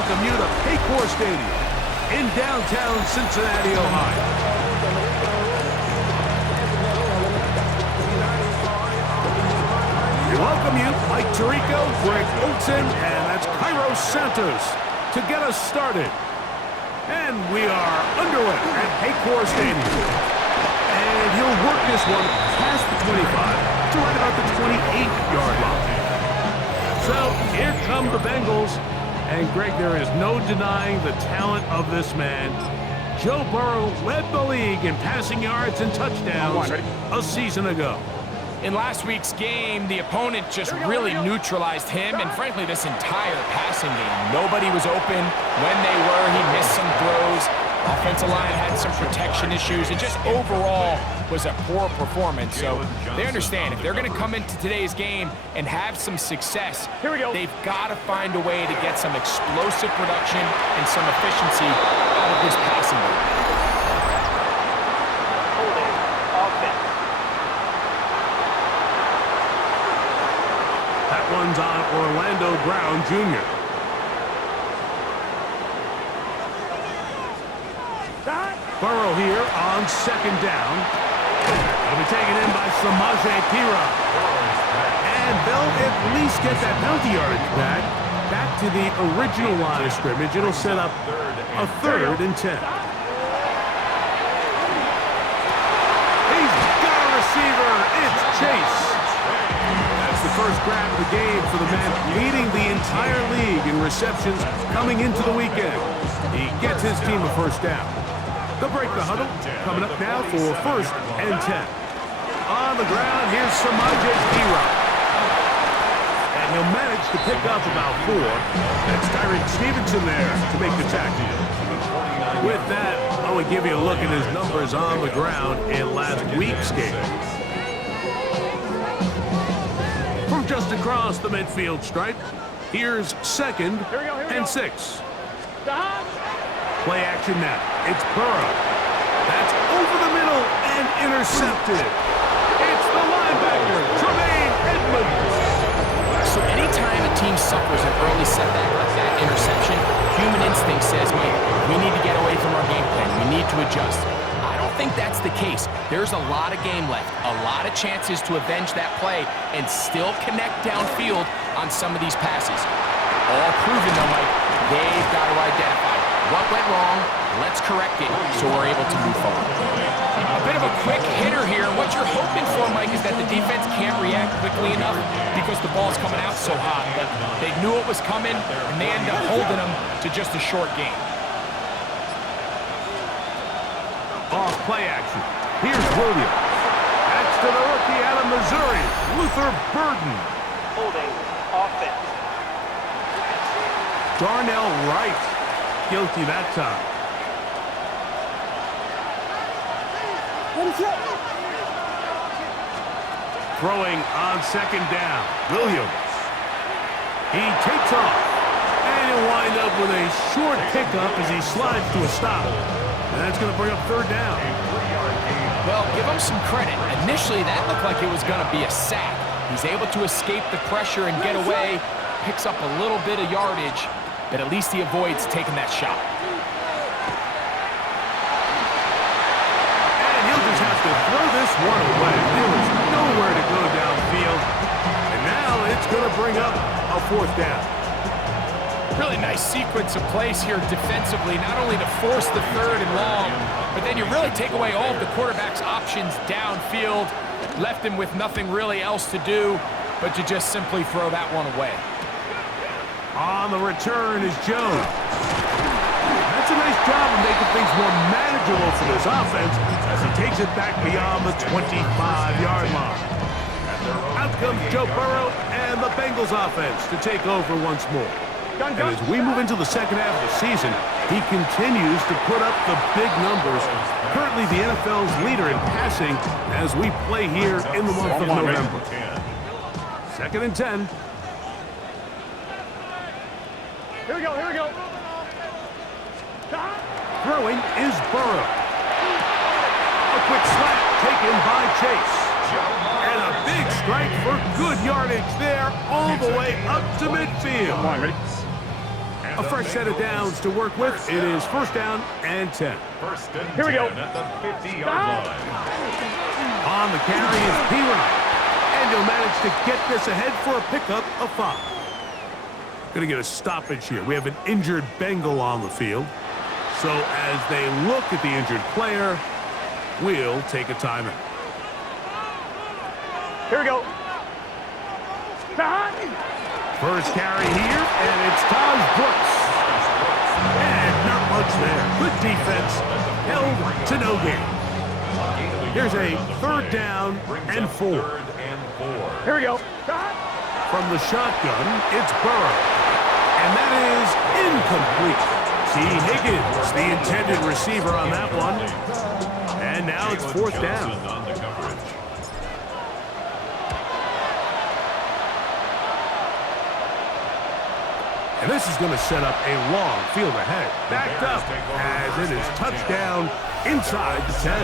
welcome you to Paycor Stadium in downtown Cincinnati, Ohio. We welcome you, Mike Tirico, Greg Olson, and that's Cairo Santos to get us started. And we are underway at Paycor Stadium. And he'll work this one past the 25 to right about the 28-yard line. So here come the Bengals. And Greg, there is no denying the talent of this man. Joe Burrow led the league in passing yards and touchdowns a season ago. In last week's game, the opponent just really neutralized him and, frankly, this entire passing game. Nobody was open. When they were, he missed some throws. Offensive line had some protection issues. It just overall was a poor performance. So they understand if they're going to come into today's game and have some success, they've got to find a way to get some explosive production and some efficiency out of this passing game. One's on Orlando Brown Jr. Burrow here on second down. It'll be taken in by Samaje Pira. And they'll at least get that penalty yardage back to the original line of scrimmage. It'll set up a 3rd and 10. He's got a receiver. It's Chase. The first grab of the game for the man leading the entire league in receptions coming into the weekend. He gets his team a first down. They'll break the huddle. Coming up now for 1st and 10. On the ground, here's Samaje Pira. And he'll manage to pick up about 4. That's Tyreek Stevenson there to make the tackle. With that, I will give you a look at his numbers on the ground in last week's game. From just across the midfield stripe, here's 2nd and 6. Play action now. It's Burrow. That's over the middle and intercepted. It's the linebacker, Tremaine Edmonds. So anytime a team suffers an early setback like that interception, human instinct says, wait, we need to get away from our game plan. We need to adjust. I don't think that's the case. There's a lot of game left, a lot of chances to avenge that play and still connect downfield on some of these passes. All proven though, Mike, they've got to identify what went wrong, let's correct it so we're able to move forward. A bit of a quick hitter here. What you're hoping for, Mike, is that the defense can't react quickly enough because the ball's coming out so hot. But they knew it was coming, and they end up holding them to just a short game. Off play action. Here's Williams. That's to the rookie out of Missouri, Luther Burden. Holding offense. Darnell Wright. Guilty that time. Throwing on 2nd down. Williams. He takes off. And he'll wind up with a short pickup as he slides to a stop. And that's going to bring up 3rd down. Well, give him some credit. Initially, that looked like it was going to be a sack. He's able to escape the pressure and get away. Picks up a little bit of yardage, but at least he avoids taking that shot. And he'll just have to throw this one away. There was nowhere to go downfield. And now it's going to bring up a 4th down. Really nice sequence of plays here defensively, not only to force the 3rd and long, but then you really take away all of the quarterback's options downfield, left him with nothing really else to do but to just simply throw that one away. On the return is Jones. That's a nice job of making things more manageable for this offense as he takes it back beyond the 25-yard line. Out comes Joe Burrow and the Bengals offense to take over once more. And as we move into the second half of the season, he continues to put up the big numbers. Currently the NFL's leader in passing as we play here in the month of November. 2nd and 10. Here we go. Throwing is Burrow. A quick slap taken by Chase. And a big strike for good yardage there all the way up to midfield. A fresh set of downs to work with. It is first down and 10. Here we go. At the 50-yard line. On the carry is P-Ryan. And he'll manage to get this ahead for a pickup of 5. Going to get a stoppage here. We have an injured Bengal on the field. So as they look at the injured player, we'll take a timeout. Here we go. First carry here, and it's Taj Brooks. And not much there. Good defense. Held to no gain. Here's a third down and 4. Here we go. From the shotgun, it's Burrow. And that is incomplete. T. Higgins, the intended receiver on that one. And now it's fourth down. And this is going to set up a long field ahead. Backed up as it is touchdown inside the 10.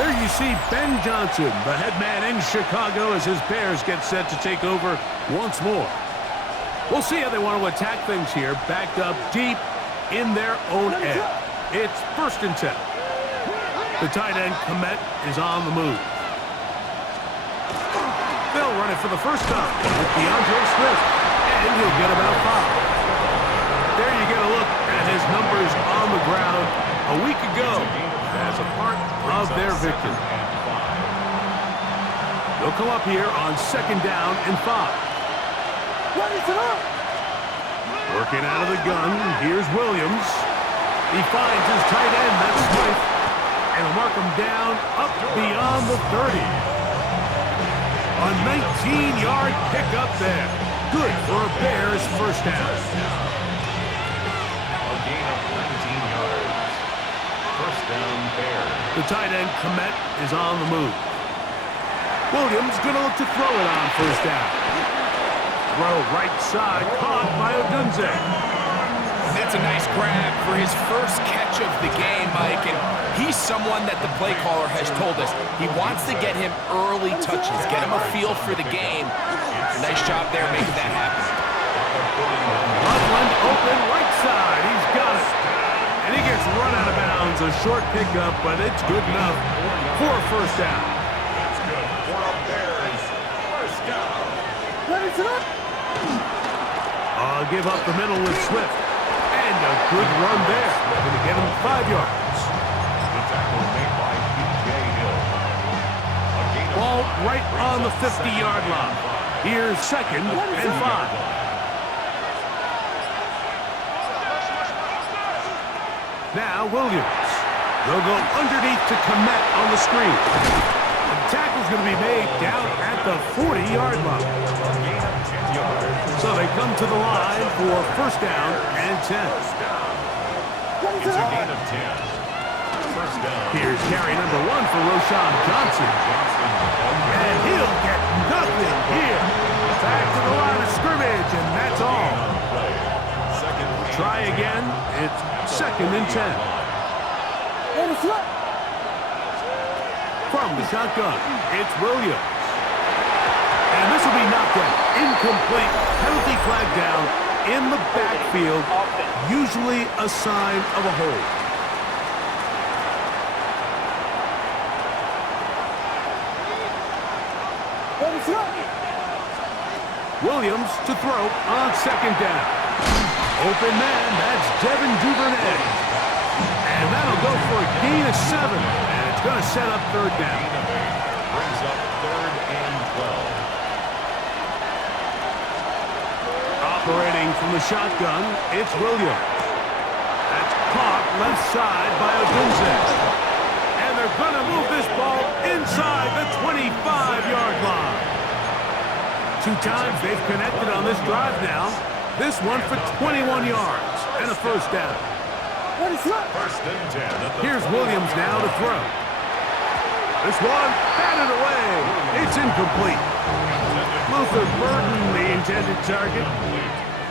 There you see Ben Johnson, the head man in Chicago, as his Bears get set to take over once more. We'll see how they want to attack things here, backed up deep in their own end. It's first and 10. The tight end, Komet, is on the move. They'll run it for the first time with DeAndre Swift, and he'll get about 5. There you get a look at his numbers on the ground a week ago as a part of their victory. They'll come up here on second down and 5. Working out of the gun, here's Williams. He finds his tight end, that's Smith, and will mark him down up beyond the 30. A 19-yard pickup there. Good for a Bears first down. A gain of 19 yards. First down, Bears. The tight end, Komet, is on the move. Williams going to look to throw it on first down. Throw right side, caught by Odunze. That's a nice grab for his first catch of the game, Mike, and he's someone that the play caller has told us he wants to get him early touches, get him a feel for the game. Nice job there making that happen. Loveland open right side. He's got it. And he gets run out of bounds. A short pickup, but it's good enough for a first down. That's good for a Bears first down. I'll give up the middle with Swift. And a good run there. Going to get him 5 yards. The tackle made by P.J. Hill. A gain of Ball right on the 50-yard line. Here's second and 5. Now Williams. They'll go underneath to Komet on the screen. The tackle's going to be made down at the 40-yard line. So they come to the line for first down and 10. It's a gain of 10. First down. Here's carry number 1 for Roshan Johnson. And he'll get nothing here. Back to the line of scrimmage, and that's all. Try again. It's second and 10. From the shotgun, it's Williams. And this will be knocked out. Incomplete. Penalty flag down in the backfield. Usually a sign of a hold. Williams to throw on second down. Open man, that's Devin Duvernay. And that'll go for a gain of 7. And it's going to set up third down. Brings up third and 12. Operating from the shotgun, it's Williams. That's caught left side by Odunze. And they're going to move this ball inside the 25-yard line. 2 times they've connected on this drive now. This one for 21 yards and a first down. First and 10. Here's Williams now to throw. This one batted away. It's incomplete. Luther Burton, the intended target.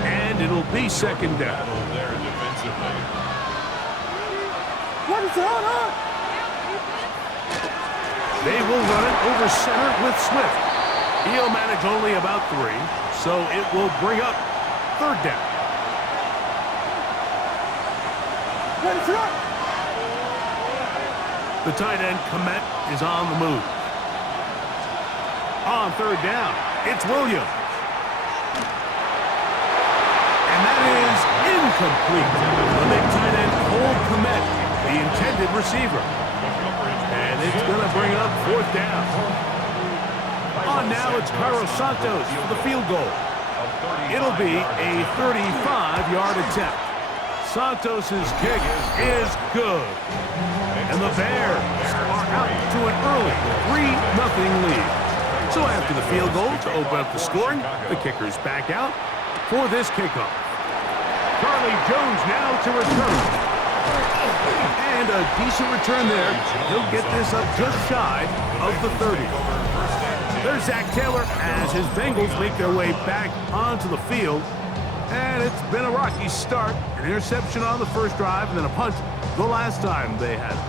And it'll be second down. There defensively. They will run it over center with Swift. He'll manage only about 3, so it will bring up third down. The tight end, Komet, is on the move. On third down, it's Williams. And that is incomplete. The big tight end, Cole Komet, the intended receiver. And it's going to bring up fourth down. On now, it's Carlos Santos for the field goal. It'll be a 35-yard attempt. Santos' kick is good. And the Bears are out to an early 3-0 lead. So after the field goal to open up the scoring, the kicker's back out for this kickoff. Charlie Jones now to return. And a decent return there. He'll get this up just shy of the 30. There's Zach Taylor as his Bengals make their way back onto the field. And it's been a rocky start. An interception on the first drive and then a punt the last time they had it.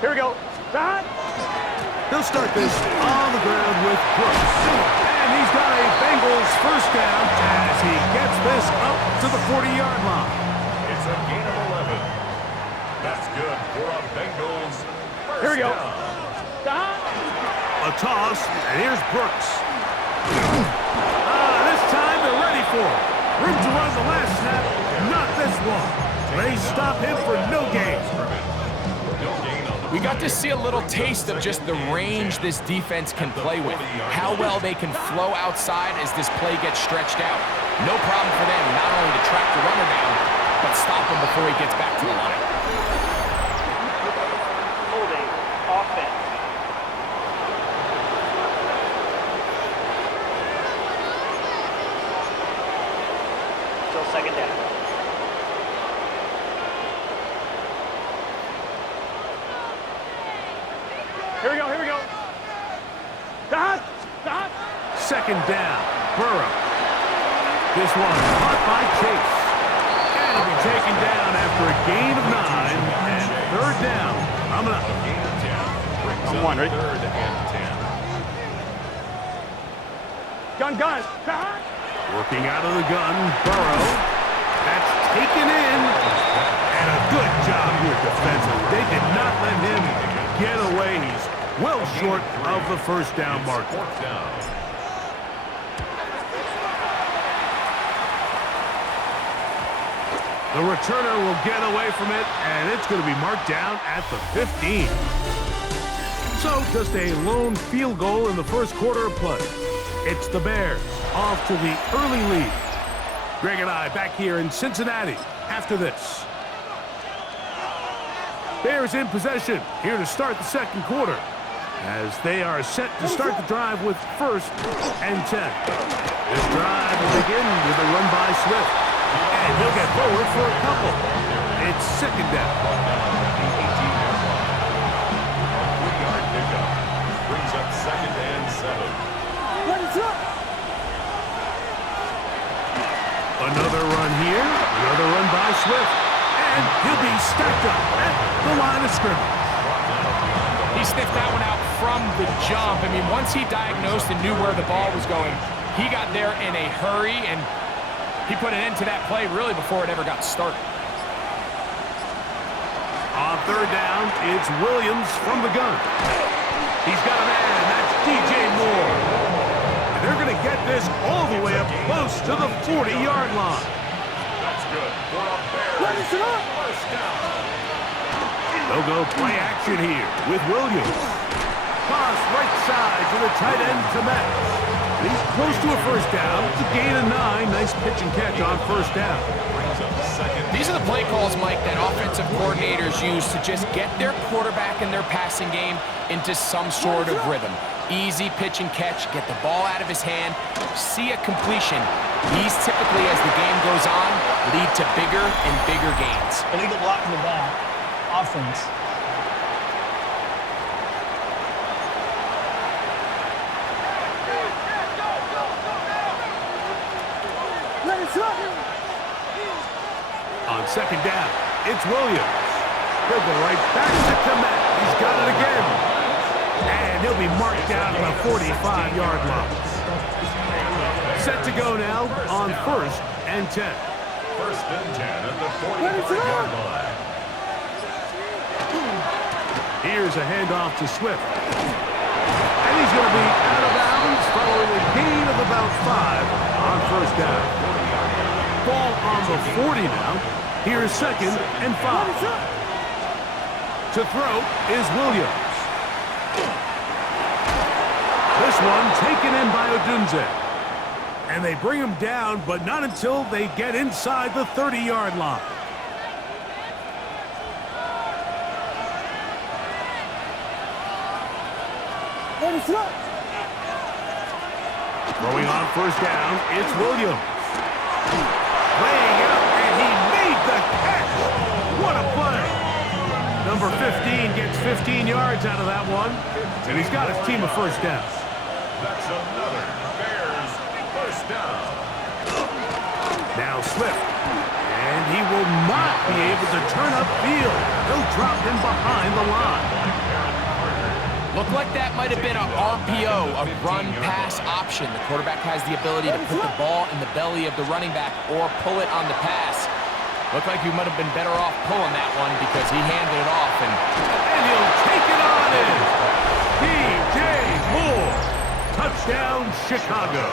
Here we go. They'll start this on the ground with Brooks. And he's got a Bengals first down as he gets this up to the 40-yard line. It's a gain of 11. That's good for a Bengals first Here we go. down. A toss, and here's Brooks. This time they're ready for it. Room to run the last snap, not this one. They stop him for no gain. We got to see a little taste of just the range this defense can play with. How well they can flow outside as this play gets stretched out. No problem for them not only to track the runner down, but stop him before he gets back to the line. Holding offense. Still second down. Here we go, here we go. Dot. Second down, Burrow. This one caught by Chase. And he'll be taken down after a gain of 9. And third down, coming up. Gain of 10. Brings I'm up one, right? third and 10. Gun. Working out of the gun, Burrow. That's taken in. And a good job here defensively. They did not let him get away. He's well short of the first down mark. Fourth down. The returner will get away from it, and it's going to be marked down at the 15. So just a lone field goal in the first quarter of play. It's the Bears off to the early lead. Greg and I back here in Cincinnati after this. Bears in possession here to start the second quarter as they are set to start the drive with first and 10. This drive will begin with a run by Swift, and he'll get forward for a couple. It's second down. A 3-yard pickup brings up second and 7. Another run here, another run by Swift, and he'll be stacked up at the line of scrimmage. He sniffed that one out from the jump. I mean, once he diagnosed and knew where the ball was going, he got there in a hurry, and he put an end to that play really before it ever got started. On third down, it's Williams from the gun. He's got a man, that's DJ Moore. And they're going to get this all the way up close to the 40-yard line. That's good for a Bears first down. They'll go play action here with Williams. Pass right side to the tight end, Komet. He's close to a first down. It's a gain of 9. Nice pitch and catch on first down. Brings up second. These are the play calls, Mike, that offensive coordinators use to just get their quarterback and their passing game into some sort of rhythm. Easy pitch and catch, get the ball out of his hand, see a completion. These typically, as the game goes on, lead to bigger and bigger gains. Illegal block in the back. Offense. On second down, it's Williams. He'll go right back to Komet. He's got it again. And he'll be marked down at the 45-yard line. Set to go now on 1st and 10. 1st and 10 at the 45-yard line. Here's a handoff to Swift. And he's going to be out of bounds following a gain of about 5 on 1st down. Ball on the 40 now. Here's 2nd and 5. To throw is Williams. This one taken in by Odunze. And they bring him down, but not until they get inside the 30-yard line. Throwing on 1st down, it's Williams. Laying out, and he made the catch. What a play. Number 15 gets 15 yards out of that one, and he's got his team a 1st down. That's another Bears 1st down. Now Swift, and he will not be able to turn upfield. They'll drop him behind the line. Looked like that might have been a RPO, a run-pass option. The quarterback has the ability to put the ball in the belly of the running back or pull it on the pass. Looked like you might have been better off pulling that one because he handed it off. And he'll take it on in. DJ Moore. Touchdown, Chicago.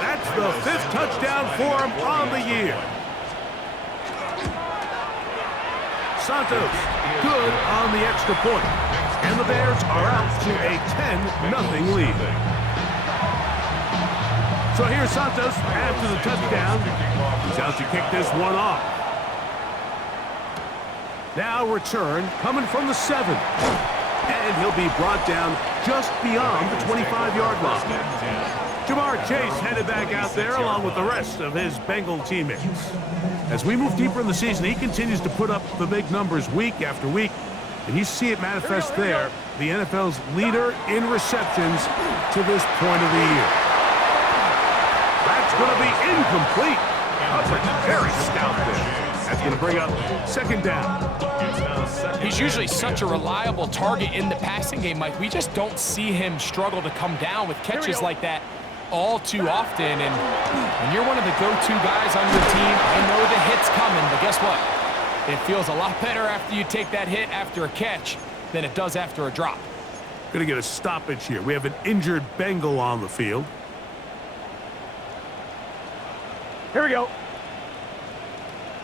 That's the 5th touchdown for him on the year. Santos, good on the extra point. And the Bears are out to a 10-0 lead. So here's Santos after the touchdown. He's out to kick this one off. Now return coming from the 7. And he'll be brought down just beyond the 25-yard line. Jamar Chase headed back out there along with the rest of his Bengal teammates. As we move deeper in the season, he continues to put up the big numbers week after week. And you see it manifest there, the NFL's leader in receptions to this point of the year. That's going to be incomplete. Coverage very stout there. That's going to bring up 2nd down. he's usually such a reliable target in the passing game, Mike. We just don't see him struggle to come down with catches like that all too often. And when you're one of the go-to guys on your team, I know the hit's coming, but guess what? It feels a lot better after you take that hit after a catch than it does after a drop. Going to get a stoppage here. We have an injured Bengal on the field. Here we go.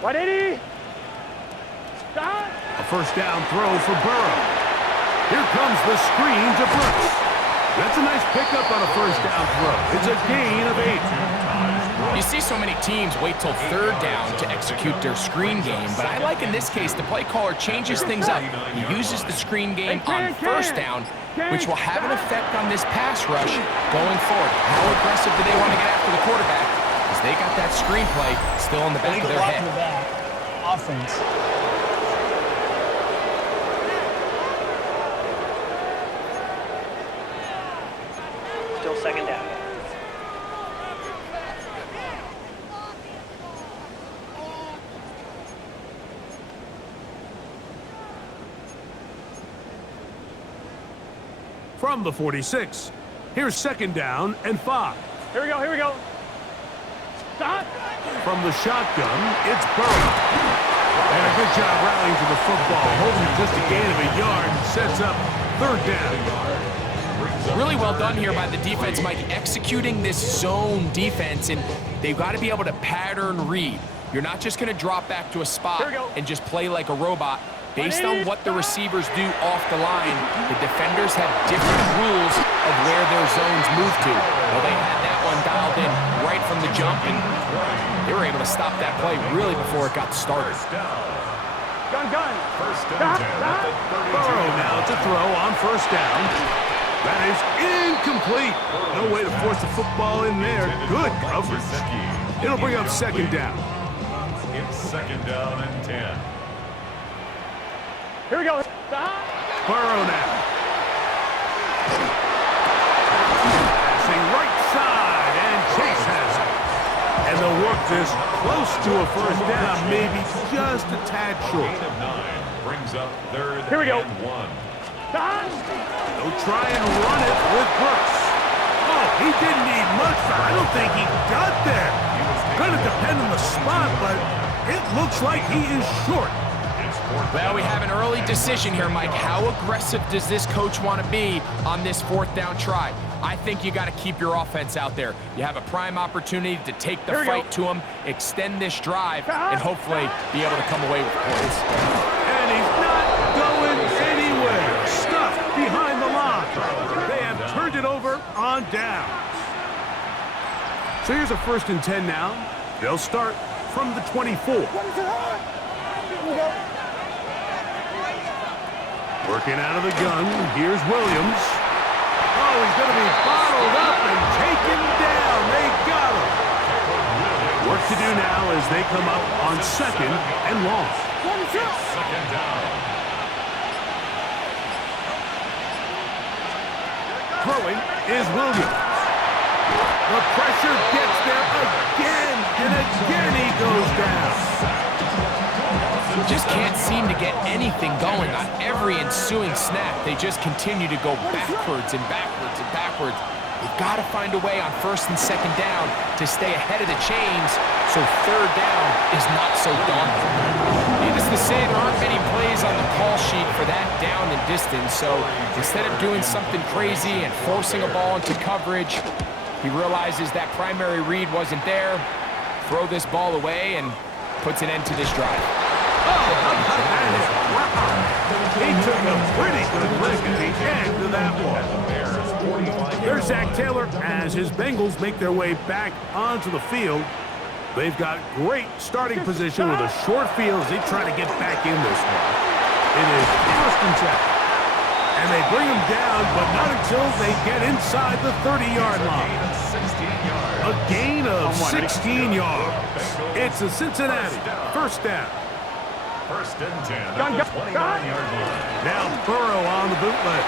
180. Stop. A 1st down throw for Burrow. Here comes the screen to Brooks. That's a nice pickup on a 1st down throw. It's a gain of 8. You see so many teams wait till 3rd down to execute their screen game, but I like in this case the play caller changes things up. He uses the screen game on 1st down, which will have an effect on this pass rush going forward. How aggressive do they want to get after the quarterback? Because they got that screenplay still in the back of their head. Offense. Still 2nd down. From the 46, here's 2nd down and 5. Here we go. Here we go. Stop. From the shotgun, it's Burrow. And a good job rallying to the football, holding just a gain of a yard, and sets up 3rd down. Really well done here by the defense, Mike, executing this zone defense, and they've got to be able to pattern read. You're not just going to drop back to a spot and just play like a robot. Based on what the receivers do off the line, the defenders have different rules of where their zones move to. Well, they had that one dialed in right from the jump, and they were able to stop that play really before it got started. Gun. 1st and 10 at the 32. Burrow now to throw on 1st down. That is incomplete. No way to force the football in there. Good coverage. It'll bring up 2nd down. It's 2nd down and 10. Here we go. Burrow now. Passing right side, and Chase has it. And they'll work this close to a 1st down, maybe just a tad short. Gain of 9 brings up 3rd Here we go. and 1. They'll try and run it with Brooks. Oh, he didn't need much for I don't think he got there. Going to depend on the spot, but it looks like he is short. Well, we have an early decision here, Mike. How aggressive does this coach want to be on this 4th down try? I think you got to keep your offense out there. You have a prime opportunity to take the fight to him, extend this drive, and hopefully be able to come away with points. And he's not going anywhere. Stuffed behind the line. They have turned it over on downs. So here's a 1st and 10 now. They'll start from the 24. Working out of the gun, here's Williams. Oh, he's going to be bottled up and taken down. They got him. Work to do now as they come up on 2nd and long. 2nd down. Throwing is Williams. The pressure gets there again, and again he goes down. Just can't seem to get anything going on every ensuing snap. They just continue to go backwards and backwards and backwards. We've got to find a way on 1st and 2nd down to stay ahead of the chains so 3rd down is not so daunting. Needless to say, there aren't many plays on the call sheet for that down and distance, so instead of doing something crazy and forcing a ball into coverage, he realizes that primary read wasn't there, throw this ball away, and puts an end to this drive. Oh, how about that hit? Wow. He took a pretty good lick at the end of that one. There's Zach Taylor as his Bengals make their way back onto the field. They've got great starting position with a short field as they try to get back in this one. It is 1st and 10. And they bring him down, but not until they get inside the 30-yard line. A gain of 16 yards. It's a Cincinnati 1st down. 1st and 10 at the 29-yard line. Now Burrow on the bootleg.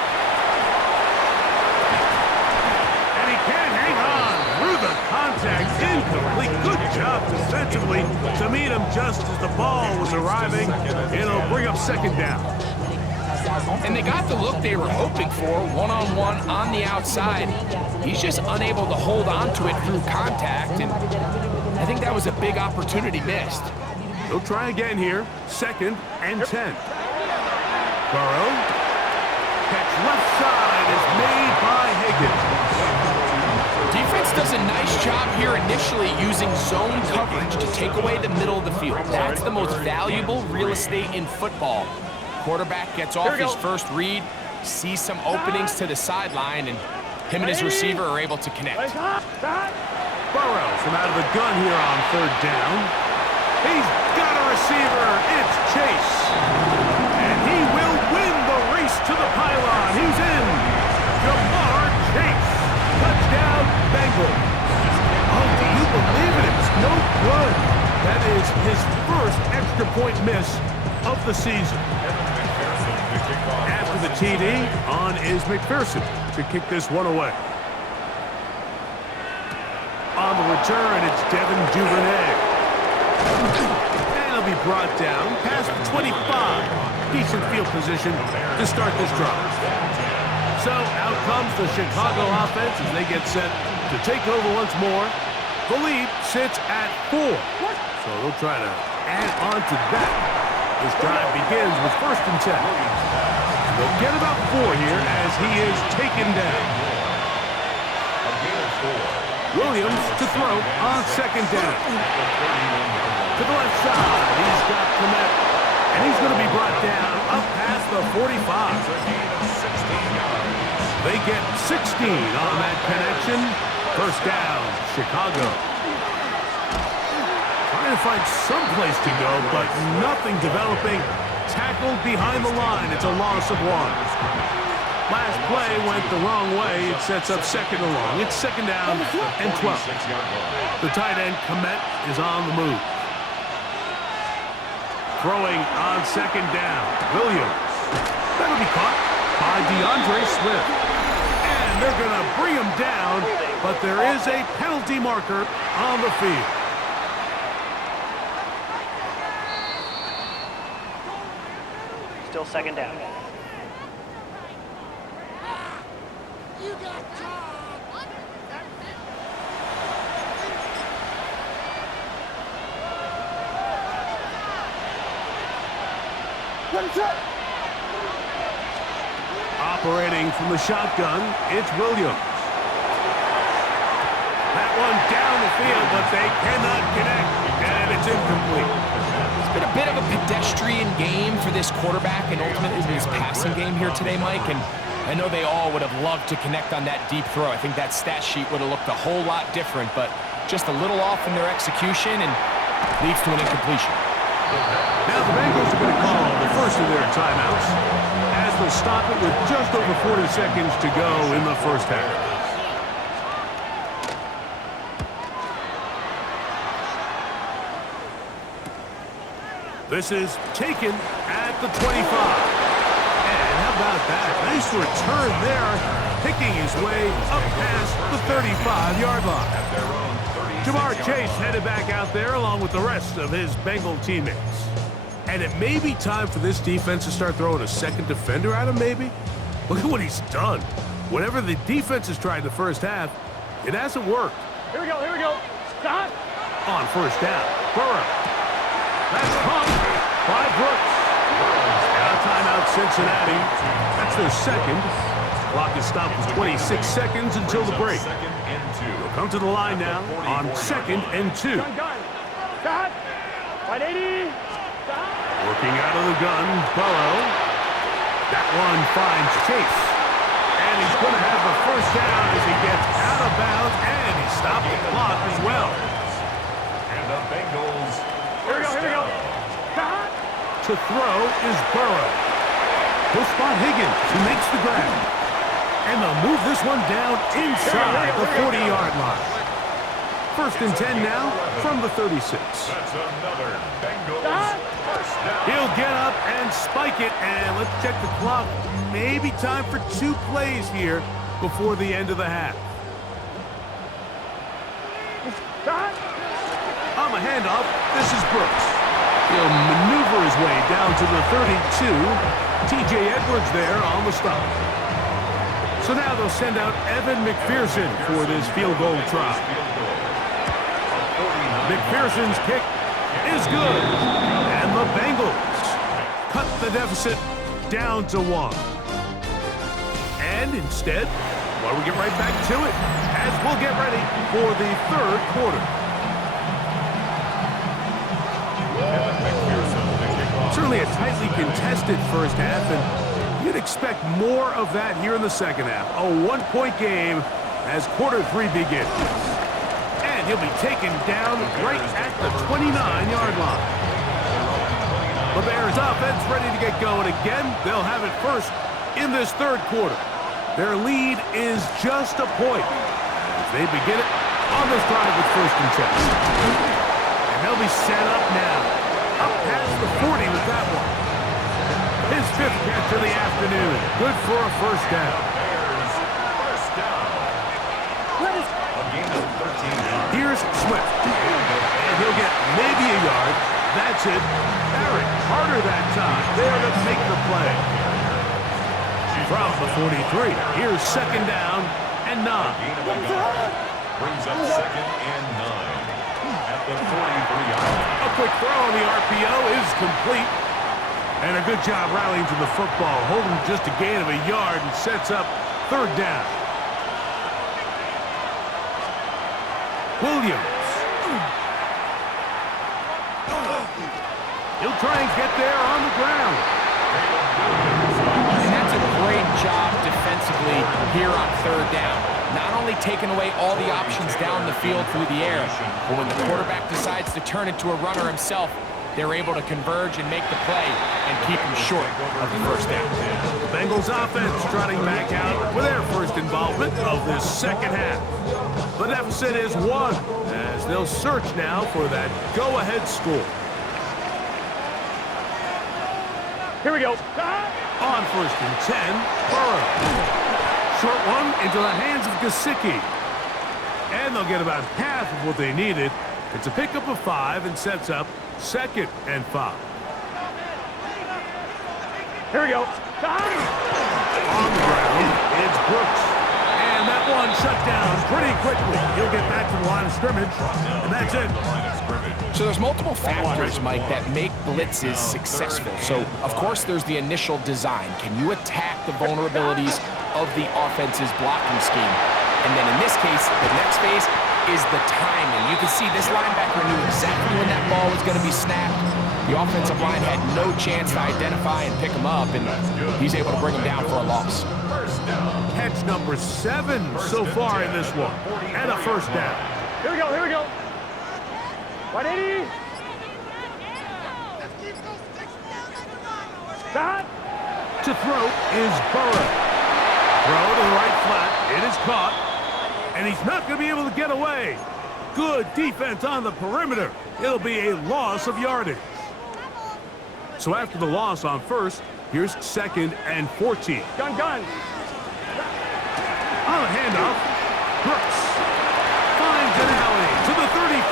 And he can't hang on through the contact. Incomplete. Good job defensively to meet him just as the ball was arriving. It'll bring up 2nd down. And they got the look they were hoping for, one-on-one on the outside. He's just unable to hold on to it through contact, and I think that was a big opportunity missed. They'll try again here. 2nd and 10. Burrow. Catch left side is made by Higgins. Defense does a nice job here initially using zone coverage to take away the middle of the field. That's the most valuable real estate in football. Quarterback gets off his first read, sees some openings to the sideline, and him and his receiver are able to connect. Burrow from out of the gun here on 3rd down. He's got a receiver. It's Chase. And he will win the race to the pylon. He's in. Jamar Chase. Touchdown, Bengals. Oh, do you believe it? It was no good. That is his first extra point miss of the season. After the TD, on is McPherson to kick this one away. On the return, it's Devin Duvernay. And he'll be brought down past the 25. Decent field position to start this drive. So out comes the Chicago offense as they get set to take over once more. The lead sits at 4. So they'll try to add on to that. This drive begins with 1st and 10. And they'll get about 4 here as he is taken down. Williams to throw on 2nd down. To the left side, he's got Clement. And he's going to be brought down up past the 45. They get 16 on that connection. 1st down, Chicago. Trying to find some place to go, but nothing developing. Tackled behind the line. It's a loss of 1. Last play went the wrong way. It sets up 2nd and long. It's 2nd down and 12. The tight end, Komet, is on the move. Throwing on 2nd down. Williams. That'll be caught by DeAndre Swift. And they're going to bring him down, but there is a penalty marker on the field. Still 2nd down. Operating from the shotgun, it's Williams. That one down the field, but they cannot connect, and it's incomplete. It's been a bit of a pedestrian game for this quarterback and ultimately his passing game here today, Mike, and I know they all would have loved to connect on that deep throw. I think that stat sheet would have looked a whole lot different, but just a little off in their execution and leads to an incompletion. Now the Bengals are going to call the first of their timeouts as they'll stop it with just over 40 seconds to go in the first half. This is taken at the 25. And how about that? Nice return there, picking his way up past the 35-yard line. Jamar Chase headed back out there along with the rest of his Bengal teammates. And it may be time for this defense to start throwing a second defender at him, maybe? Look at what he's done. Whatever the defense has tried in the first half, it hasn't worked. Here we go. Stop. On first down, Burrow. That's pumped by Brooks. Now timeout Cincinnati. That's their second. Clock is stopped with 26 seconds until the break. They'll come to the line now on 2nd and 2. Gun. Stop. 180. Stop. Working out of the gun, Burrow. That one finds Chase. And he's going to have the first down as he gets out of bounds, and he stopped the clock as well. And the Bengals. Here we go. Stop. To throw is Burrow. He'll spot Higgins, who makes the grab. And they'll move this one down inside the 40-yard line. 1st and 10 now from the 36. That's another Bengals first down. He'll get up and spike it, and let's check the clock. Maybe time for 2 plays here before the end of the half. Stop. On the handoff, this is Brooks. He'll maneuver his way down to the 32. T.J. Edwards there on the stop. So now they'll send out Evan McPherson for this field goal try. McPherson's kick is good. And the Bengals cut the deficit down to 1. And instead, well, we get right back to it as we'll get ready for the 3rd quarter. Certainly a tightly contested first half, and you'd expect more of that here in the second half. A 1-point game as quarter 3 begins. And he'll be taken down right at the 29-yard line. The Bears offense ready to get going again. They'll have it first in this 3rd quarter. Their lead is just a point as they begin it on this drive with 1st and 10. And they'll be set up now. Up past the 40 with that one. His 5th catch of the afternoon. Good for a first down. Bears first down. A gain of 13 yards. Here's Swift. And he'll get maybe a yard. That's it. Barrett harder that time. There to make the play. From the 43, here's 2nd down and 9. Brings up 2nd and 9 at the 43-yard line. A quick throw on the RPO is complete. And a good job rallying to the football, holding just a gain of a yard and sets up 3rd down. Williams. He'll try and get there on the ground. And that's a great job defensively here on 3rd down. Not only taking away all the options down the field through the air, but when the quarterback decides to turn into a runner himself, they're able to converge and make the play and keep him short of the first down. The Bengals offense trotting back out for their first involvement of this second half. The deficit is 1 as they'll search now for that go-ahead score. Here we go. On 1st and 10, Burrow. Short one into the hands of Gesicki. And they'll get about half of what they needed. It's a pickup of 5 and sets up 2nd and 5. Here we go. On the ground, it's Brooks. And that one shut down pretty quickly. He'll get back to the line of scrimmage, and that's it. So there's multiple factors, Mike, that make blitzes successful. So, of course, there's the initial design. Can you attack the vulnerabilities of the offense's blocking scheme? And then in this case, the next phase is the timing. You can see this linebacker knew exactly when that ball was going to be snapped. The offensive line had no chance to identify and pick him up, and he's able to bring him down for a loss. Catch number 7 so far in this one, and a first down. Here we go, here we go. 180. Stop. To throw is Burrow. Throw to the right flat. It is caught, and he's not going to be able to get away. Good defense on the perimeter. It'll be a loss of yardage. So after the loss on first, here's 2nd and 14. Gun. On the handoff, Brooks finds an alley to the 35.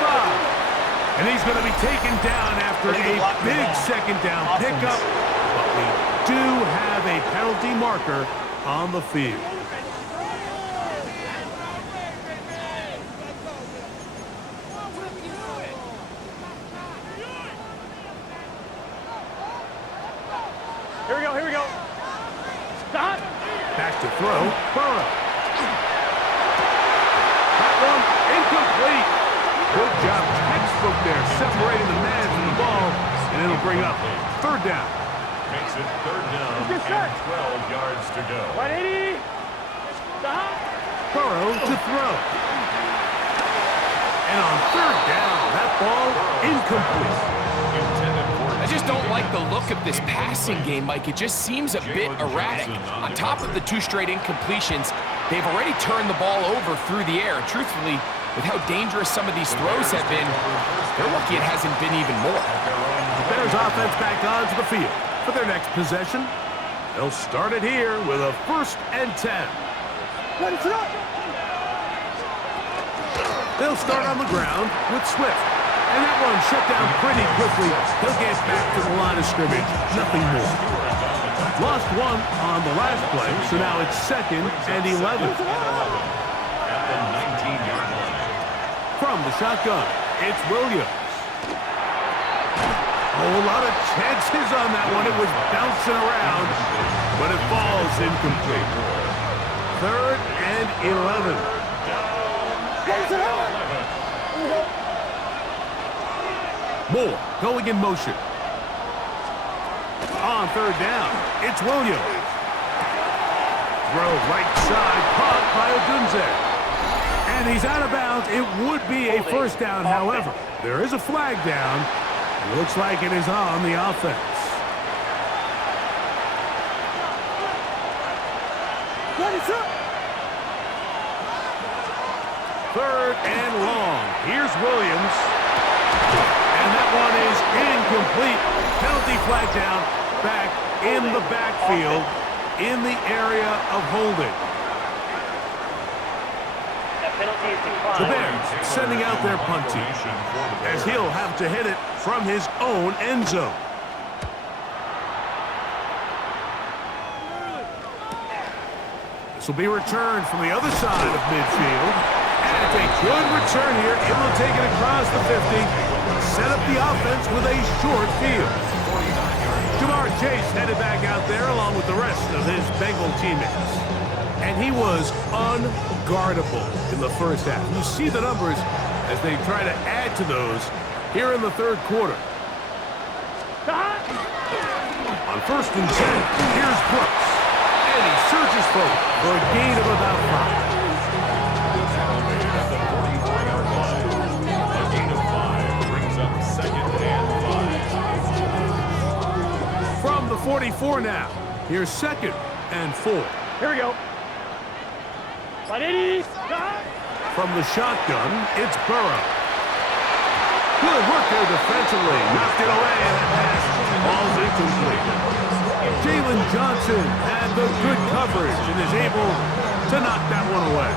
And he's going to be taken down after a big second down pickup. But we do have a penalty marker on the field. Here we go. Stop. Back to throw, Burrow. That one incomplete. Good job, textbook there, separating the man from the ball, and it'll bring up 3rd down. Makes it 3rd down and 12 yards to go. 180. Stop. Burrow to throw. And on 3rd down, that ball incomplete. I just don't like the look of this passing game, Mike. It just seems a bit erratic. On top of the 2 straight incompletions, they've already turned the ball over through the air. Truthfully, with how dangerous some of these throws have been, they're lucky it hasn't been even more. The Bears offense back onto the field for their next possession. They'll start it here with a 1st and 10. They'll start on the ground with Swift. And that one shut down pretty quickly. He'll get back to the line of scrimmage. Nothing more. Lost one on the last play, so now it's 2nd and 11. At the 19-yard line. From the shotgun, it's Williams. A whole lot of chances on that one. It was bouncing around, but it falls incomplete. 3rd and 11. Moore going in motion. On 3rd down, it's Williams. Throw right side, caught by Odunze. And he's out of bounds. It would be a 1st down, however. There is a flag down. It looks like it is on the offense. Third and long. Here's Williams. And that one is incomplete. Penalty flag down back in the backfield in the area of holding. That penalty is declined. The Bears sending out their punt team as he'll have to hit it from his own end zone. This will be returned from the other side of midfield. And it's a good return here. Able to take it across the 50. Set up the offense with a short field. Jamar Chase headed back out there along with the rest of his Bengal teammates. And he was unguardable in the first half. You see the numbers as they try to add to those here in the 3rd quarter. On 1st and 10, here's Brooks. And he surges forward for a gain of about 5. A gain of 5 brings up 2nd and 5. From the 44 now, here's 2nd and 4. Here we go. 180. From the shotgun, it's Burrow. Good work there defensively. Knocked it away, and that pass falls incomplete. Jalen Johnson had the good coverage and is able to knock that one away.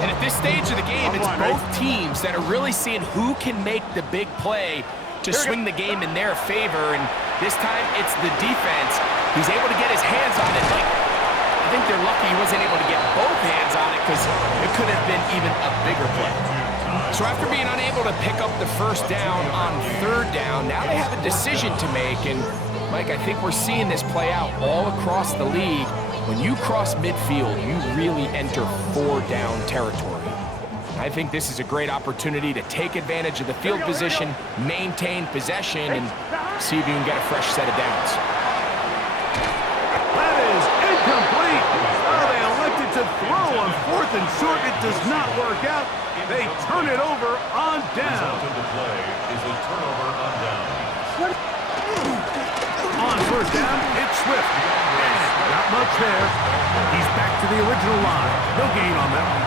And at this stage of the game, it's both teams that are really seeing who can make the big play to swing the game in their favor. And this time, it's the defense. He's able to get his hands on it. Like, think they're lucky he wasn't able to get both hands on it because it could have been even a bigger play. So after being unable to pick up the first down on third down, now they have a decision to make. And, Mike, I think we're seeing this play out all across the league. When you cross midfield, you really enter four-down territory. I think this is a great opportunity to take advantage of the field position, maintain possession, and see if you can get a fresh set of downs. That is incomplete. Oh, they elected to throw on 4th and short. It does not work out. They turn it over on down. The play is a turnover on down. On first down, it's Swift. And not much there. He's back to the original line. No gain on that one.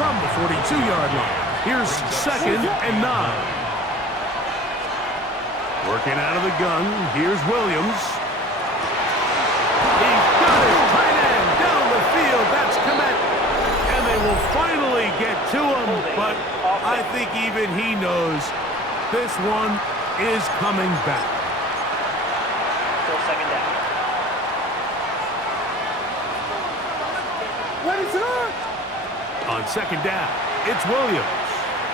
From the 42-yard line, here's 2nd and 9. Working out of the gun, here's Williams. He's got his tight end down the field. That's Komet. And they will finally get to him, but I think even he knows this one is coming back. Still 2nd down. What is it on? On 2nd down, it's Williams.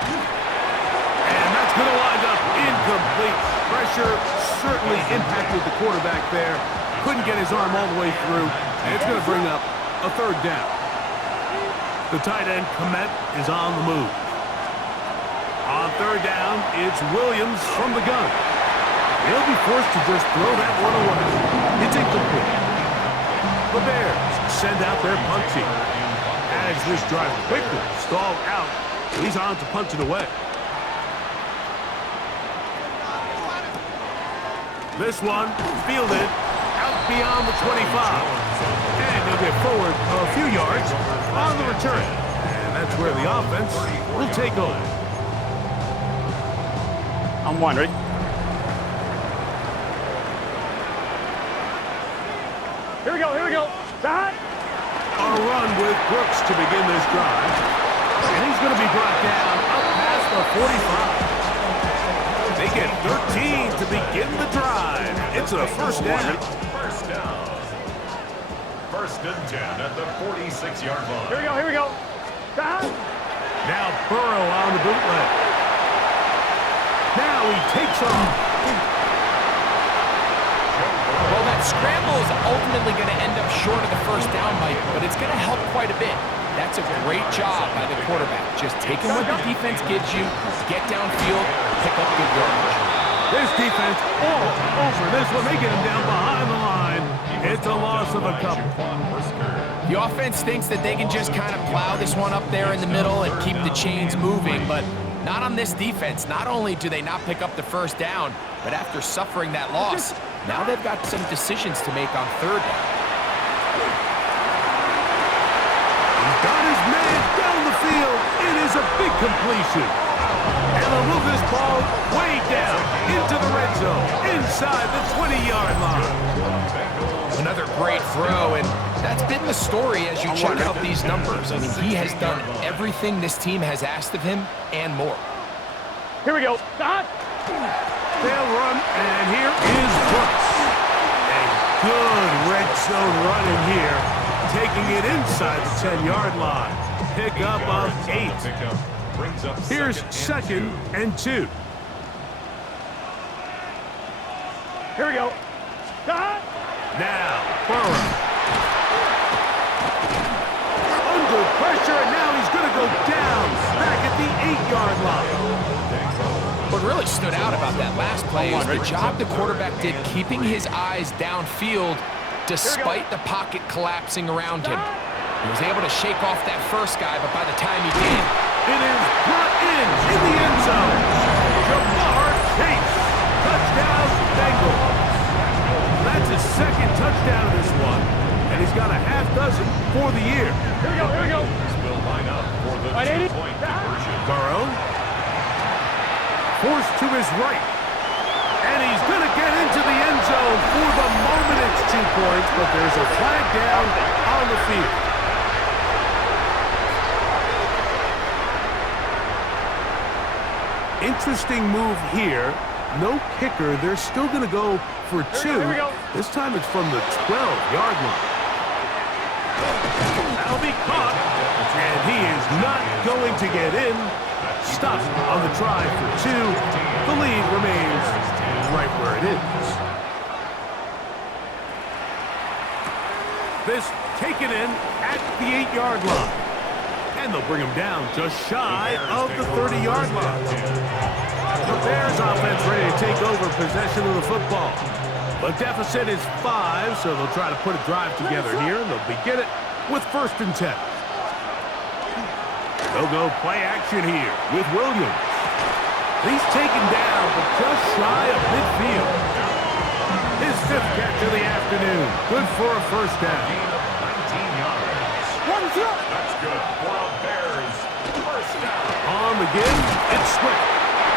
And that's going to wind up incomplete. Pressure certainly impacted the quarterback there. Couldn't get his arm all the way through. And it's going to bring up a 3rd down. The tight end, Komet, is on the move. On 3rd down, it's Williams from the gun. He'll be forced to just throw that one away. It's incomplete. The Bears send out their punt team. As this drive quickly stalled out, he's on to punt it away. This one fielded out beyond the 25. And they'll get forward a few yards on the return. And that's where the offense will take over. I'm one, ready? Here we go, here we go. Back. A run with Brooks to begin this drive. And he's going to be brought down up past the 45. They get 13 to begin the drive. It's a 1st down. First down. 1st and 10 at the 46-yard line. Here we go, here we go. Back. Now Burrow on the bootleg. Now he takes him. Well, that scramble is ultimately going to end up short of the first down, Mike, but it's going to help quite a bit. That's a great job by the quarterback. Just taking what the defense gives you, get downfield, pick up good yardage. This defense all over this one. They get him down behind the line. It's a loss of a couple. The offense thinks that they can just kind of plow this one up there in the middle and keep the chains moving, but not on this defense. Not only do they not pick up the first down, but after suffering that loss, now they've got some decisions to make on 3rd down. He's got his man down the field. It is a big completion. And they'll move this ball way down into the red zone, inside the 20-yard line. Another great throw, and that's been the story as you check out these numbers. I mean, he has done everything this team has asked of him and more. Here we go. Back. They'll run, and here is Brooks. A good red zone running here, taking it inside the 10-yard line. Pick up of 8. Here's 2nd and 2. Here we go. Back. Now, Burrow. Under pressure, and now he's going to go down back at the 8-yard line. What really stood out about that last play is the job the quarterback did keeping his eyes downfield despite the pocket collapsing around him. He was able to shake off that first guy, but by the time he did, it is brought in the end zone. Jamar Chase. Touchdown, Bengals. That's his 2nd touchdown of this one, and he's got a half dozen for the year. Here we go, here we go. Will line up for the 2-point conversion. Burrow. Forced to his right. And he's going to get into the end zone. For the moment, it's 2 points, but there's a flag down on the field. Interesting move here. No kicker. They're still going to go for 2. Here we go. This time it's from the 12-yard line. will be caught, and he is not going to get in. Stopped on the try for 2. The lead remains right where it is. This taken in at the 8-yard line. And they'll bring him down just shy of the 30-yard line. The Bears offense ready to take over possession of the football. The deficit is 5, so they'll try to put a drive together here. They'll begin it with 1st and 10. They'll go play action here with Williams. He's taken down, but just shy of midfield. His 5th catch of the afternoon. Good for a 1st down. 19 yards. That's good for a Bears 1st down. On the give, it's Swift.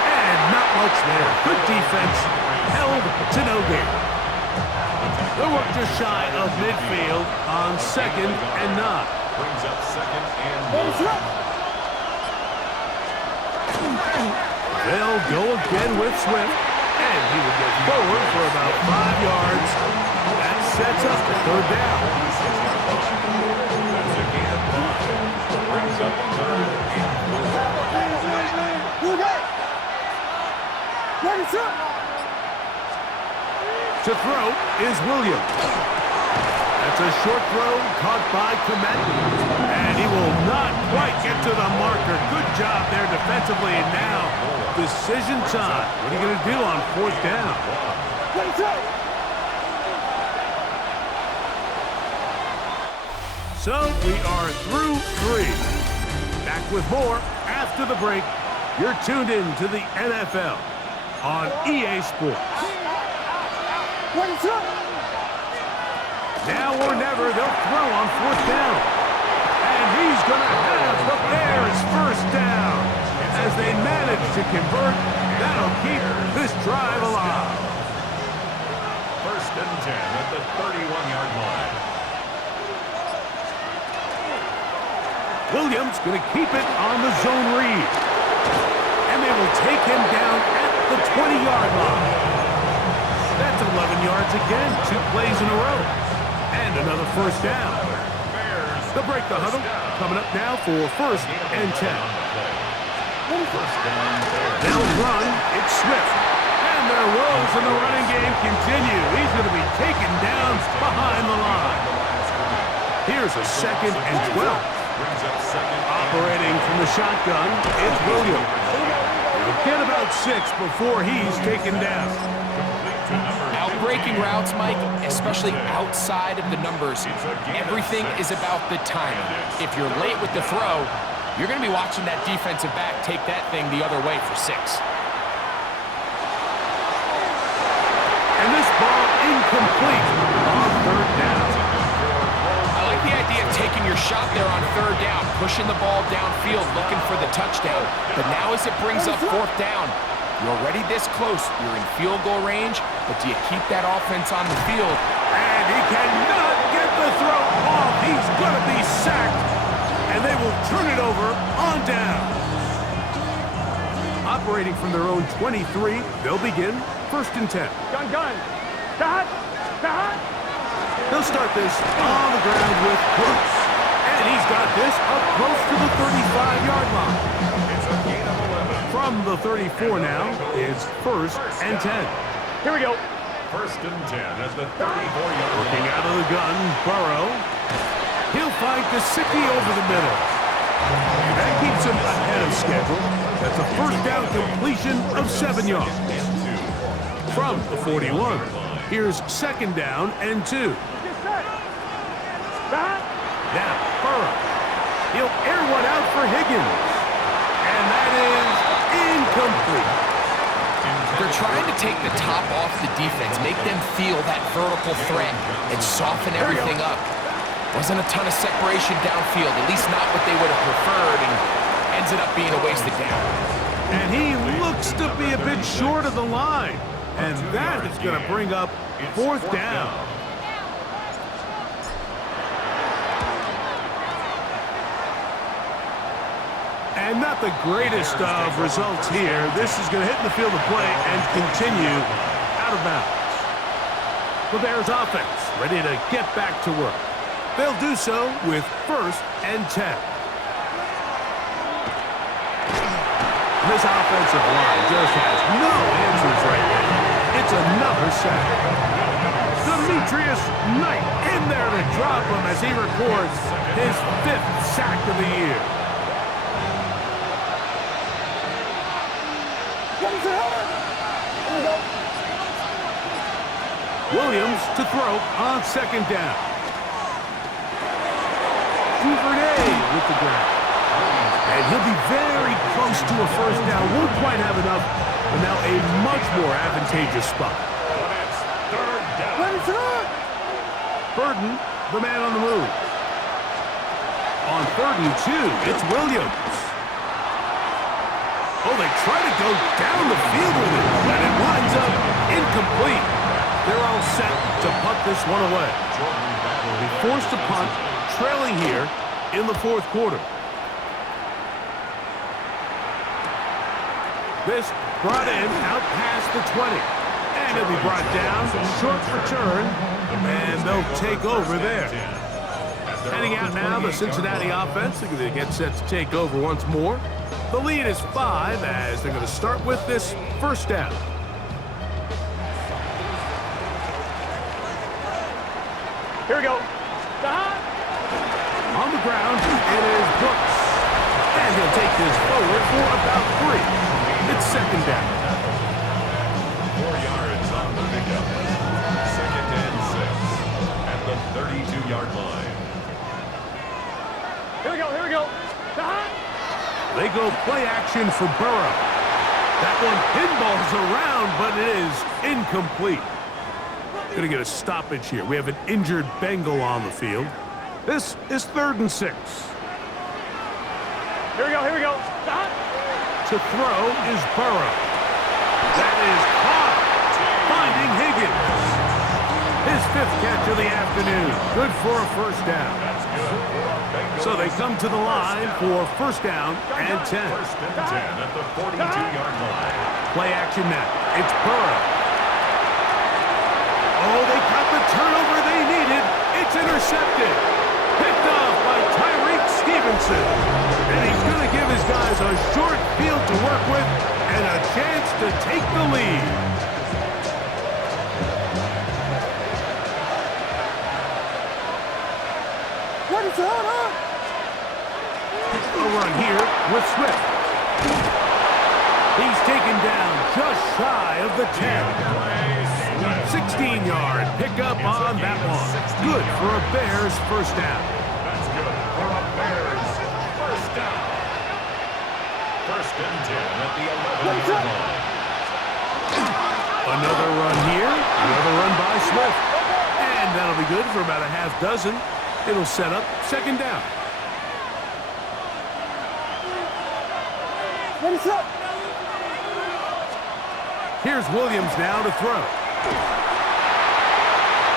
And not much there. Good defense. Held to no gain. They'll work just shy of midfield on 2nd and 9. Brings up 2nd and 9. They'll go again with Swift, and he will get forward for about 5 yards. That sets up the 3rd down. That's a gain of 5. Brings up 3rd and 4. To throw is Williams. That's a short throw caught by Komet, and he will not quite get to the marker. Good job there defensively, and now decision time. What are you going to do on 4th down? So we are through 3. Back with more after the break. You're tuned in to the NFL on EA Sports. Now or never, they'll throw on 4th down. And he's going to have the Bears 1st down. As they manage to convert, that'll keep this drive alive. 1st and 10 at the 31-yard line. Williams going to keep it on the zone read. And they will take him down at the 20-yard line. That's 11 yards again, 2 plays in a row. And another 1st down. They'll break the huddle. Coming up now for 1st and 10. They'll run. It's Swift. And their woes in the running game continue. He's going to be taken down behind the line. Here's a 2nd and 12. Operating from the shotgun, it's Williams. He'll get about 6 before he's taken down. Outbreaking routes, Mike, especially outside of the numbers, everything is about the timing. If you're late with the throw, you're going to be watching that defensive back take that thing the other way for 6. And this ball incomplete on 3rd down. I like the idea of taking your shot there on 3rd down, pushing the ball downfield, looking for the touchdown. But now as it brings up 4th down, you're already this close. You're in field goal range, but do you keep that offense on the field? And he cannot get the throw off. He's going to be sacked. And they will turn it over on down. Operating from their own 23, they'll begin 1st and 10. Gun. Dot. They'll start this on the ground with Brooks. And he's got this up close to the 35-yard line. It's a gain of 11. From the 34 now, it's 1st and 10. Here we go. 1st and 10 at the 34-yard Working line. out of the gun, Burrow. He'll find Gesicki over the middle. That keeps him ahead of schedule. That's a 1st down completion of 7 yards. From the 41, here's 2nd down and 2. Now, Burrow. He'll air one out for Higgins. And that is incomplete. They're trying to take the top off the defense, make them feel that vertical threat, and soften everything up. Wasn't a ton of separation downfield, at least not what they would have preferred, and ended up being a wasted down. And he looks to be a bit short of the line. And that is going to bring up 4th down. And not the greatest of results here. This is going to hit in the field of play and continue out of bounds. The Bears offense ready to get back to work. They'll do so with 1st and 10. This offensive line just has no answers right now. It's another sack. Demetrius Knight in there to drop him as he records his 5th sack of the year. Williams to throw on 2nd down. Duvernay with the grab. And he'll be very close to a 1st down. Won't quite have enough, but now a much more advantageous spot. Burton, the man on the move. On 3rd and 2, it's Williams. Oh, they try to go down the field with it, and it winds up incomplete. They're all set to punt this one away. They'll be forced to punt, trailing here in the 4th quarter. This brought in out past the 20. And he'll be brought down, short return, and they'll take over there. Heading out now, the Cincinnati offense. They get set to take over once more. The lead is 5 as they're going to start with this 1st down. Here we go. On the ground, it is Brooks. And he'll take this forward for about 3. It's 2nd down. 4 yards on the pickup. 2nd and 6 at the 32-yard line. Here we go. Here we go. They go play action for Burrow. That one pinballs around, but it is incomplete. Going to get a stoppage here. We have an injured Bengal on the field. This is 3rd and 6. Here we go. Here we go. To throw is Burrow. That is caught. Finding Higgins. His 5th catch of the afternoon. Good for a 1st down. So they come to the line for 1st down and 10. 1st and 10 at the 42-yard line. Play action now. It's Burrow. Oh, they got the turnover they needed. It's intercepted. Picked off by Tyreek Stevenson. And he's going to give his guys a short field to work with and a chance to take the lead. What is going on? A run here with Swift. He's taken down just shy of the 10. 16-yard pickup on that one. Good for a Bears 1st down. That's good for a Bears 1st down. 1st and 10 at the 11-yard line. Another run here. Another run by Swift. And that'll be good for about a half dozen. It'll set up 2nd down. What is up? Here's Williams now to throw.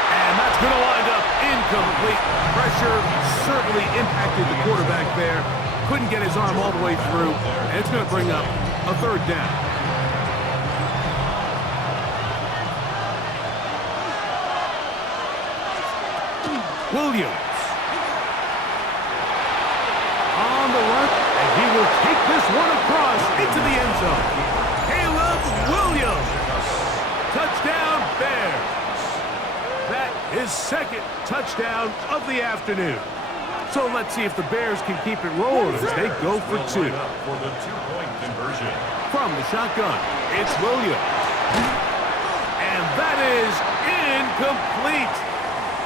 And that's going to wind up incomplete. Pressure certainly impacted the quarterback there. Couldn't get his arm all the way through. And it's going to bring up a 3rd down. Williams. On the run, and he will take this one across into the end zone. Caleb Williams. Touchdown, Bears. That is 2nd touchdown of the afternoon. So let's see if the Bears can keep it rolling as they go for 2. For the 2-point conversion. From the shotgun, it's Williams. And that is incomplete.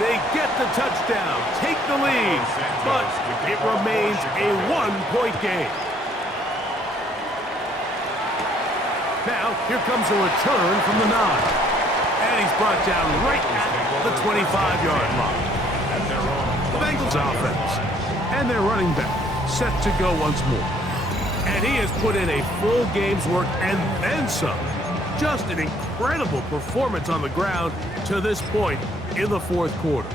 They get the touchdown, take the lead, but it remains a 1-point game. Now, here comes a return from the 9. And he's brought down right at the 25-yard line. The Bengals offense and their running back set to go once more. And he has put in a full game's work and then some. Just an incredible performance on the ground to this point in the 4th quarter.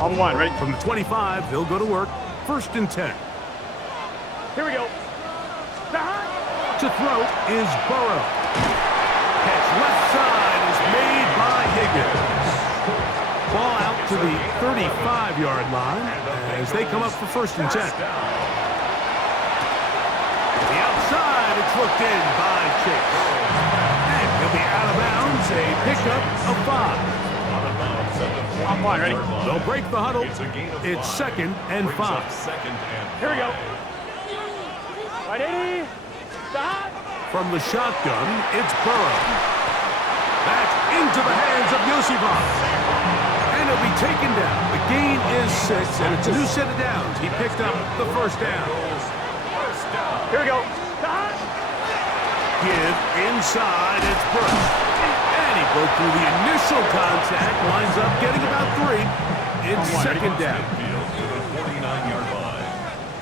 On the line, ready? From the 25, they'll go to work. 1st and 10. Here we go. To throw is Burrow. Catch left side is made by Higgins. Ball out to the 35-yard line as they come up for 1st and 10. The outside, it's looked in by Chase. And he'll be out of bounds, a pickup of 5. I'm fine, ready? They'll break the huddle. It's 2nd and 5. Here we go. Right, 80. Stop. From the shotgun, it's Burrow. That's into the hands of Yosibov. And he'll be taken down. The gain is 6, and it's a new set of downs. He picked up the 1st down. Here we go. Stop. Give inside, it's Brooks. And he broke through the initial contact, winds up getting about 3. It's 2nd down. To the 49-yard line.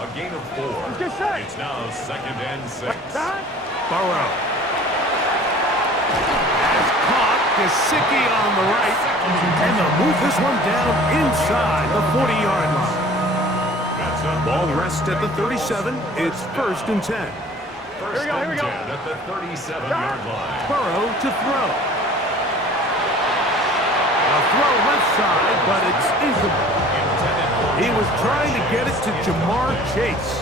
A gain of 4. Let's get set. It's now 2nd and 6. Stop. Burrow. Has caught Gesicki on the right. And they'll move this one down inside the 40-yard line. Ball rests at the 37. It's 1st and 10. Here we go. At the 37-yard line. Burrow to throw. A throw left side, but it's incomplete. He was trying to get it to Jamar Chase.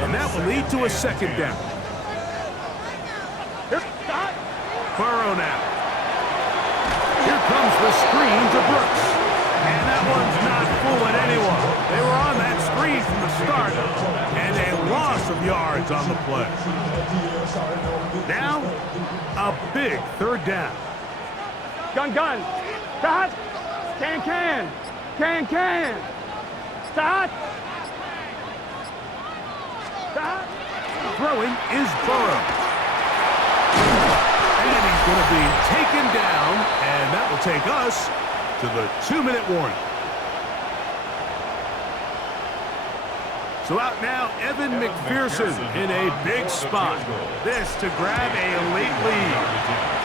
And that will lead to a 2nd down. Burrow now. Here comes the screen to Brooks. And that one's not fooling anyone. They were on that screen from the start. And a loss of yards on the play. Now, a big 3rd down. Gun. Stop. Can. Stop. Stop. Throwing is Burrow. And he's going to be taken down, and that will take us to the 2-minute warning. So out now, Evan McPherson in a big spot. This to grab a late lead.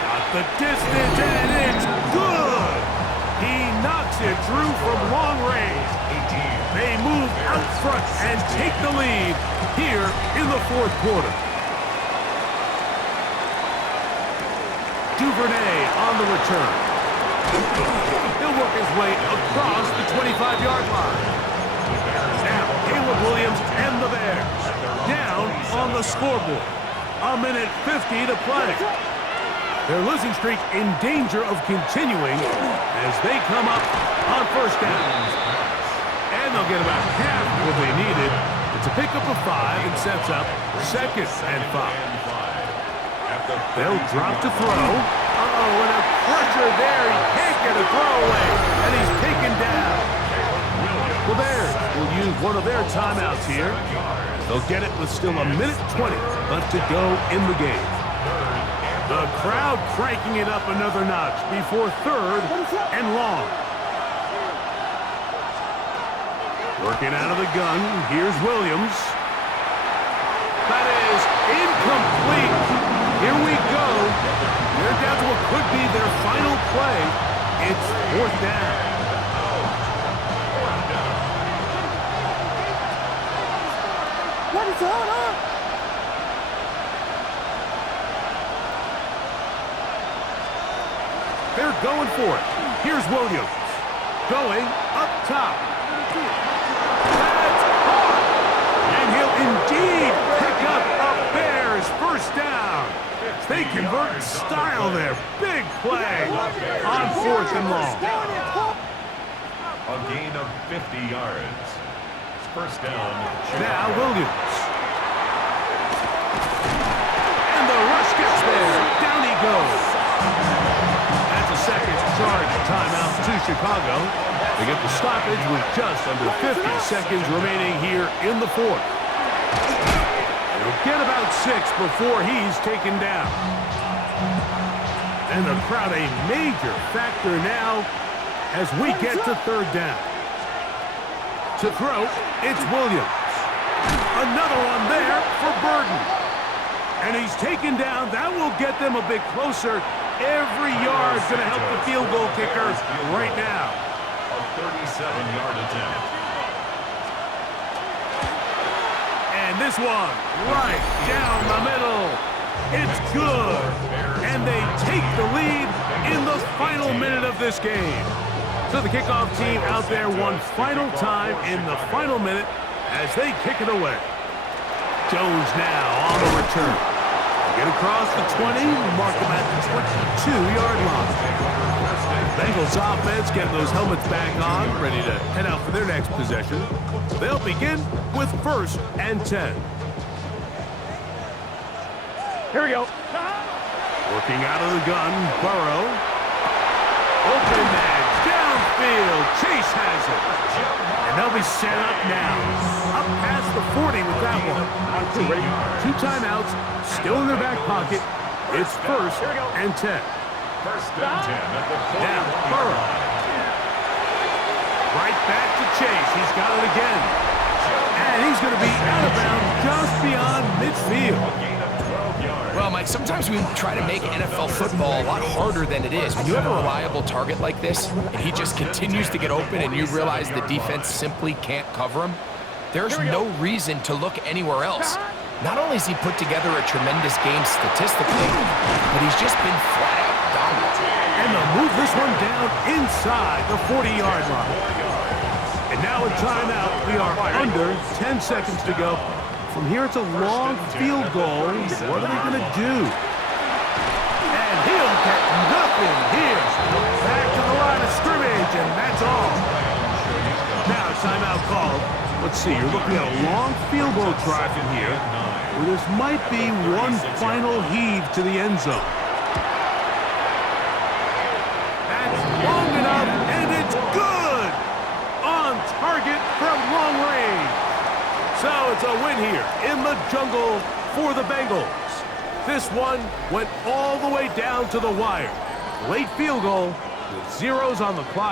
Got the distance, and it's good. He knocks it through from long range. They move out front and take the lead here in the 4th quarter. Duvernay on the return. He'll work his way across the 25-yard line. Now, Caleb Williams and the Bears down on the scoreboard. 1:50 to play. Their losing streak in danger of continuing as they come up on 1st down. And they'll get about half what they needed. It's a pickup of 5 and sets up 2nd and 5. They'll drop to throw. And a pressure there. He can't get a throw away. And he's taken down. The Bears will use one of their timeouts here. They'll get it with still 1:20 left to go in the game. The crowd cranking it up another notch before 3rd and long. Working out of the gun. Here's Williams. That is incomplete. Here we go. They're down to what could be their final play. It's 4th down. What is going on? They're going for it. Here's Williams. Going up top. That's caught. And he'll indeed pick up a Bears 1st down. They convert in style there. Big play on 4th and long. A gain of 50 yards. 1st down. Now Williams. And the rush gets there. Down he goes. That's a 2nd charge timeout to Chicago. They get the stoppage with just under 50 seconds remaining here in the 4th. They'll get about 6 before he's taken down. And the crowd a major factor now as we get to 3rd down. To throw, it's Williams. Another one there for Burden. And he's taken down. That will get them a bit closer. Every yard's going to help the field goal kicker right now. A 37-yard attempt. And this one right down the middle. It's good. And they take the lead in the final minute of this game. So the kickoff team out there one final time in the final minute as they kick it away. Jones now on the return. Get across the 20, mark them at the 22-yard line. Bengals offense getting those helmets back on, ready to head out for their next possession. They'll begin with 1st and 10. Here we go. Working out of the gun, Burrow. Open man, downfield. Chase has it. And they'll be set up now. Up past the 40 with that one. 2 timeouts, still in their back pocket. It's 1st and 10. 1st and 10 at the 40. Now, Burrow. Right back to Chase. He's got it again. And he's going to be out of bounds just beyond midfield. Gain of 12 yards. Well, Mike, sometimes we try to make NFL football a lot harder than it is. When you have a reliable target like this, and he just continues to get open and you realize the defense simply can't cover him, there's no reason to look anywhere else. Not only has he put together a tremendous game statistically, but he's just been flat out dominant. And they'll move this one down inside the 40-yard line. And now in timeout, we are under 10 seconds to go. From here, it's a long field goal. What are they going to do? And he'll get nothing here. Back to the line of scrimmage, and that's all. Now, timeout called. Let's see, you're looking at a long field goal try from here, where this might be one final heave to the end zone. That's long enough, and it's good! On target from long range. So it's a win here in the jungle for the Bengals. This one went all the way down to the wire. Late field goal with zeros on the clock.